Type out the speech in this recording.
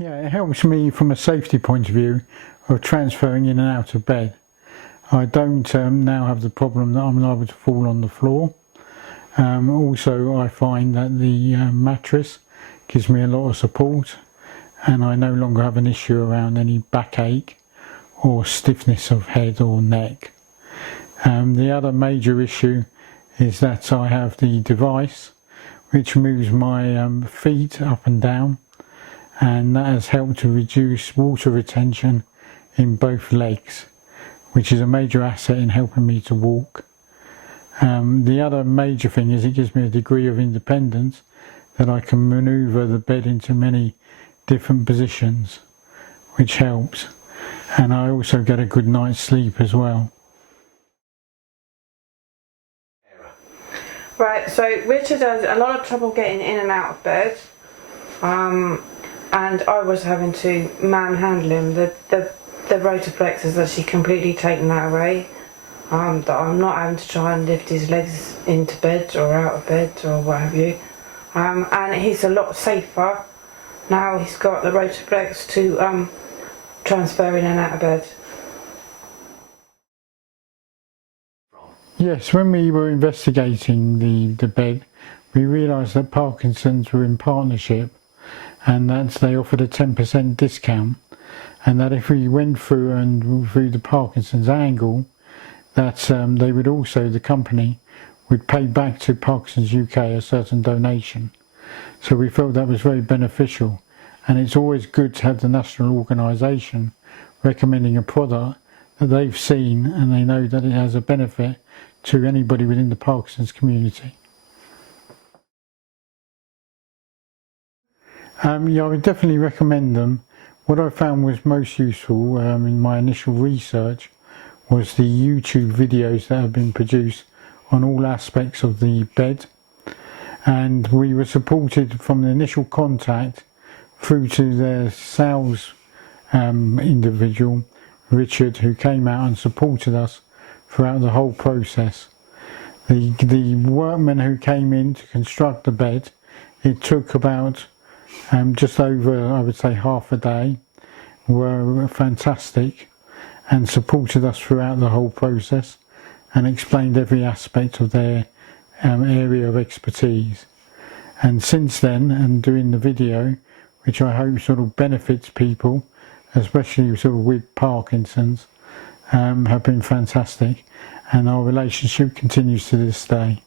Yeah, it helps me from a safety point of view of transferring in and out of bed. I don't now have the problem that I'm liable to fall on the floor. Also, I find that the mattress gives me a lot of support, and I no longer have an issue around any backache or stiffness of head or neck. The other major issue is that I have the device which moves my feet up and down, and that has helped to reduce water retention in both legs, which is a major asset in helping me to walk. The other major thing is it gives me a degree of independence that I can manoeuvre the bed into many different positions, which helps, and I also get a good night's sleep as well. Right, so Richard has a lot of trouble getting in and out of bed, and I was having to manhandle him. The Rotoflex has actually completely taken that away. That I'm not having to try and lift his legs into bed or out of bed or what have you. And he's a lot safer now. He's got the Rotoflex to transfer in and out of bed. Yes, when we were investigating the bed, we realised that Parkinsons were in partnership, and that they offered a 10% discount, and that if we went through the Parkinsons angle, that they would also, the company would pay back to Parkinsons UK a certain donation. So we felt that was very beneficial, and it's always good to have the national organisation recommending a product that they've seen and they know that it has a benefit to anybody within the Parkinson's community. Yeah, I would definitely recommend them. What I found was most useful in my initial research was the YouTube videos that have been produced on all aspects of the bed, and we were supported from the initial contact through to their sales individual, Richard, who came out and supported us throughout the whole process. The workmen who came in to construct the bed, it took about just over, I would say, half a day, were fantastic and supported us throughout the whole process and explained every aspect of their area of expertise. And since then, and doing the video, which I hope sort of benefits people, especially sort of with Parkinson's, have been fantastic, and our relationship continues to this day.